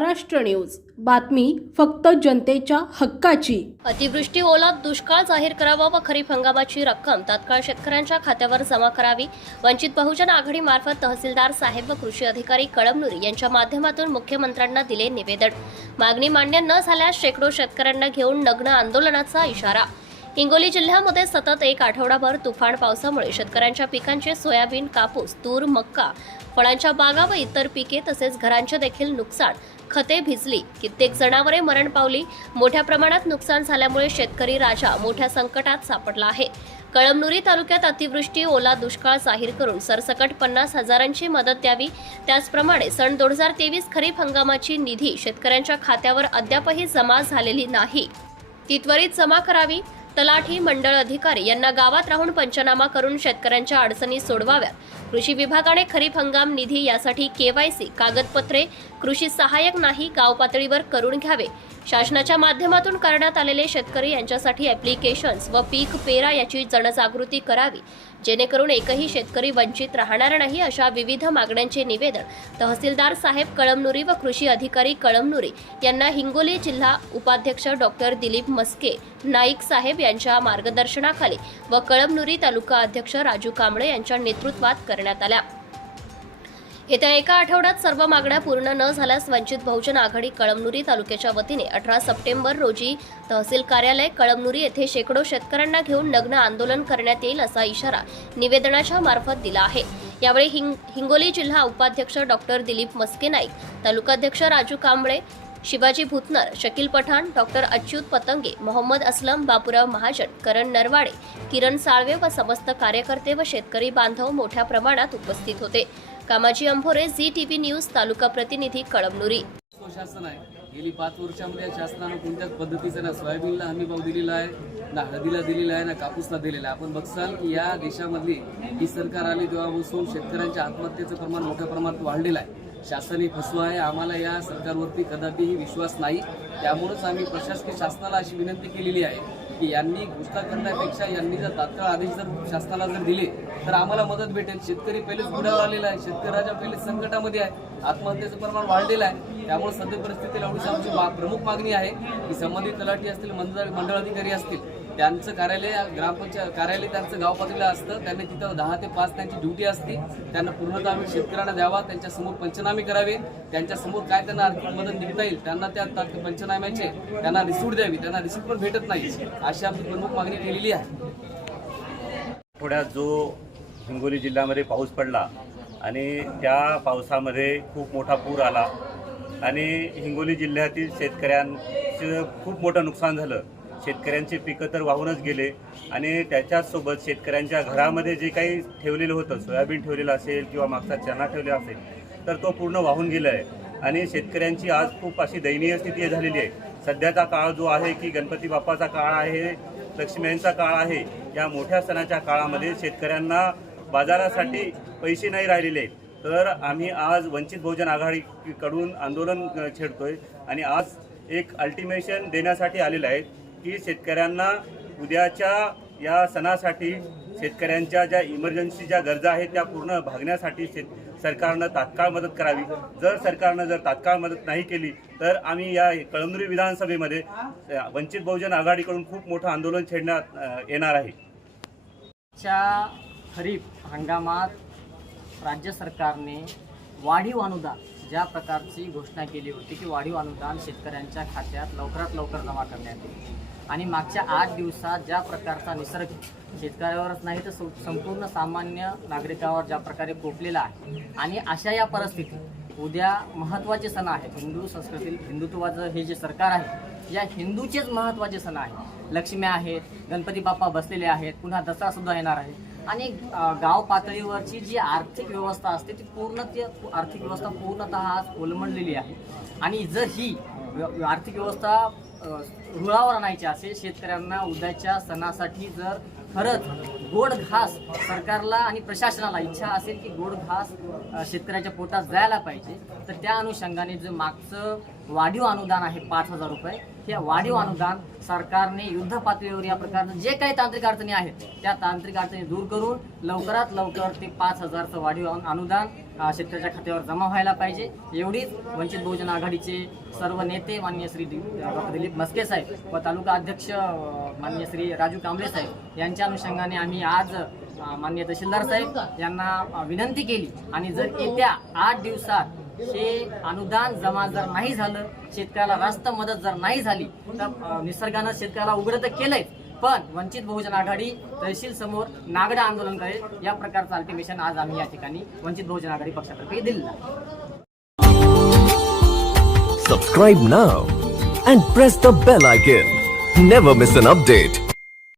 Maharashtra news. बातमी फक्त जनतेच्या हक्काची. अतिवृष्टी ओला दुष्काळ जाहीर करावा व खरीप हंगामाची रक्कम तात्काळ शेतकऱ्यांच्या खात्यावर जमा करावी. वंचित बहुजन आघाडीमार्फत तहसीलदार साहेब व कृषी अधिकारी कळमनुरी यांच्या माध्यमातून मुख्यमंत्र्यांना दिले निवेदन. मागणी मान्य न झाल्यास शेकडो शेतकऱ्यांना घेऊन नग्न आंदोलनाचा इशारा. हिंगोली जिल्ह्यामध्ये सतत एक आठवडाभर तुफान पावसामुळे शेतकऱ्यांच्या पिकांचे सोयाबीन कापूस तूर मक्का फळांच्या बागा व इतर पिके तसेच घरांचे देखील नुकसान खते भिजली. कित्येक जनावरे मरण पावली. मोठ्या प्रमाणात नुकसान झाल्यामुळे शेतकरी राजा मोठ्या संकटात सापडला आहे. कळमनुरी तालुक्यात अतिवृष्टी ओला दुष्काळ जाहीर करून सरसकट पन्नास हजारांची मदत द्यावी. त्याचप्रमाणे सन दोन हजार तेवीस खरीप हंगामाची निधी शेतकऱ्यांच्या खात्यावर अद्यापही जमा झालेली नाही. ती त्वरित जमा करावी. तलाठी मंडळ अधिकारी यांना गावात राहून पंचनामा करून शेतकऱ्यांच्या अडचणी सोडवाव्यात. कृषी विभागाने खरीप हंगाम निधी यासाठी केवायसी कागदपत्रे कृषी सहाय्यक नाही गाव पातळीवर करून घ्यावे. शासनाच्या माध्यमातून करण्यात आलेले शेतकरी यांच्यासाठी ॲप्लिकेशन्स व पीक पेरा याची जनजागृती करावी. जेणेकरून एकही शेतकरी वंचित राहणार नाही अशा विविध मागण्यांचे निवेदन तहसीलदार साहेब कळमनुरी व कृषी अधिकारी कळमनुरी यांना हिंगोली जिल्हा उपाध्यक्ष डॉक्टर दिलीप मस्के नाईक साहेब यांच्या मार्गदर्शनाखाली व कळमनुरी तालुका अध्यक्ष राजू कांबळे यांच्या नेतृत्वात करण्यात आल्या. येत्या एका आठवड्यात सर्व मागण्या पूर्ण न झाल्यास वंचित बहुजन आघाडी कळमनुरी तालुक्याच्या वतीने अठरा सप्टेंबर रोजी तहसील कार्यालय कळमनुरी येथे शेकडो शेतकऱ्यांना घेऊन नग्न आंदोलन करण्यात येईल असा इशारा निवेदनाच्या मार्फत दिला आहे. यावेळी हिंग हिंगोली जिल्हा उपाध्यक्ष डॉक्टर दिलीप मस्के नाईक तालुकाध्यक्ष राजू कांबळे शिवाजी भूतनर शकील पठाण डॉक्टर अच्युत पतंगे मोहम्मद असलम बापूराव महाजन करण नरवाडे किरण साळवे व समस्त कार्यकर्ते व शेतकरी बांधव मोठ्या प्रमाणात उपस्थित होते. Kamaji Ambhore Zee TV news तालुका प्रतिनिधी कळमनुरी. तो शासन आहे. गेली पाच वर्षामध्ये शासनानं कोणत्याच पद्धतीचं ना सोयाबीनला हमी भाव दिलेला आहे ना हळदीला दिलेला आहे ना कापूसला दिलेला आहे. आपण बघसाल की या देशामधली ही सरकार आली तेव्हापासून शेतकऱ्यांच्या आत्महत्येचं प्रमाण मोठ्या प्रमाणात वाढलेलं आहे. शासन हे फसवं आहे. आम्हाला या सरकारवरती कदापिही विश्वास नाही. त्यामुळेच आम्ही प्रशासकीय शासनाला अशी विनंती केलेली आहे की यांनी घोषणा करण्यापेक्षा यांनी जर तात्काळ आदेश जर शासनाला जर दिले तर आम्हाला मदत भेटेल. शेतकरी पहिलेच गुन्ह्यावर आलेला आहे. शेतकऱ्याच्या पहिलेच संकटामध्ये आहे. आत्महत्येचं प्रमाण वाढलेलं आहे. त्यामुळे सध्या परिस्थितीला एवढीच आमची प्रमुख मागणी आहे की संबंधित तलाठी असतील मंडळ मंडळ अधिकारी असतील त्यांचं कार्यालय ग्रामपंचायत कार्यालय त्यांचं गाव पातळीला असतं. त्यांनी तिथं दहा ते पाच त्यांची ड्युटी असते. त्यांना पूर्णतः आम्ही शेतकऱ्यांना द्यावा. त्यांच्यासमोर पंचनामे करावे. त्यांच्यासमोर काय त्यांना आर्थिक मदत देता येईल त्यांना त्या पंचनाम्याचे त्यांना रिसूट द्यावी. त्यांना रिसूट पण भेटत नाही. अशी आमची प्रमुख मागणी केलेली आहे. थोड्या जो हिंगोली जिल्ह्यामध्ये पाऊस पडला आणि त्या पावसामध्ये खूप मोठा पूर आला आणि हिंगोली जिल्ह्यातील शेतकऱ्यांचं खूप मोठं नुकसान झालं. शेतकऱ्यांचे पिकं तर वाहूनच गेले. आणि त्याच्याचसोबत शेतकऱ्यांच्या घरामध्ये जे काही ठेवलेलं होतं सोयाबीन ठेवलेलं असेल किंवा मागचा चना ठेवलेला असेल तर तो पूर्ण वाहून गेला आहे आणि शेतकऱ्यांची आज खूप अशी दयनीय स्थिती झालेली आहे. सध्याचा काळ जो आहे की गणपती बाप्पाचा काळ आहे लक्ष्मीयांचा काळ आहे या मोठ्या सणाच्या काळामध्ये शेतकऱ्यांना बाजारासाठी पैसे नाही राहिलेले. आहेत तर आम्ही आज वंचित बहुजन आघाडीकडून आंदोलन छेडतोय. आणि आज एक अल्टिमेशन देण्यासाठी आलेलं आहे की शेतकऱ्यांना उद्याच्या या सणासाठी शेतकऱ्यांच्या ज्या इमर्जन्सी ज्या गरजा आहेत त्या पूर्ण भागण्यासाठी शेत सरकारनं तात्काळ मदत करावी. जर सरकारनं जर तात्काळ मदत नाही केली तर आम्ही या कळमनुरी विधानसभेमध्ये वंचित बहुजन आघाडीकडून खूप मोठं आंदोलन छेडण्यात येणार आहे. च्या खरीप हंगामात राज्य सरकारने वाढीव अनुदान ज्या प्रकारची घोषणा केली होती की वाढीव अनुदान शेतकऱ्यांच्या खात्यात लवकरात लवकर जमा करण्यात येईल. आणि मागच्या आठ दिवसात ज्या प्रकारचा निसर्ग शेतकऱ्यावरच नाही तर सं- संपूर्ण सामान्य नागरिकावर ज्या प्रकारे कोपलेला आहे आणि अशा या परिस्थितीत उद्या महत्त्वाचे सण आहेत. हिंदू संस्कृतीत हिंदुत्वाचं हे जे सरकार आहे या हिंदूचेच महत्त्वाचे सण आहे लक्ष्मी आहेत गणपती बाप्पा बसलेले आहेत पुन्हा दसरासुद्धा येणार आहे. आणि गाव पातळीवरची जी आर्थिक व्यवस्था असते ती पूर्ण ती आर्थिक व्यवस्था पूर्णतः आज ओलमडलेली आहे. आणि जर ही आर्थिक व्यवस्था रुळावर आणायची असेल शेतकऱ्यांना उद्याच्या सणासाठी जर खरंच गोड घास सरकारला आणि प्रशासनाला इच्छा असेल की गोड घास शेतकऱ्याच्या पोटात जायला पाहिजे तर त्या अनुषंगाने जे मागचं वाढीव अनुदान आहे पाच हजार रुपये. हे वाढीव अनुदान सरकारने युद्ध पातळीवर या प्रकारचं जे काही तांत्रिक अडचणी आहेत त्या तांत्रिक अडचणी दूर करून लवकरात लवकर ते पाच हजारचं वाढीव अनुदान शेतकऱ्याच्या खात्यावर जमा व्हायला पाहिजे. एवढीच वंचित बहुजन आघाडीचे सर्व नेते मान्य श्री डॉक्टर दिलीप मस्के साहेब व तालुका अध्यक्ष मान्य श्री राजू कांबळे साहेब यांच्या अनुषंगाने आम्ही आज मान्य तहसीलदार साहेब यांना विनंती केली. आणि जर येत्या आठ दिवसात हे अनुदान जमा जर नाही झालं शेतकऱ्याला रास्त मदत जर नाही झाली तर निसर्गानं शेतकऱ्याला उघड तर केलंय. पण वंचित बहुजन आघाडी तहसील समोर नागडा आंदोलन करेल. या प्रकारचं अल्टिमेशन आज आम्ही या ठिकाणी वंचित बहुजन आघाडी पक्षातर्फे दिलेलं subscribe now and press the bell icon never miss an update.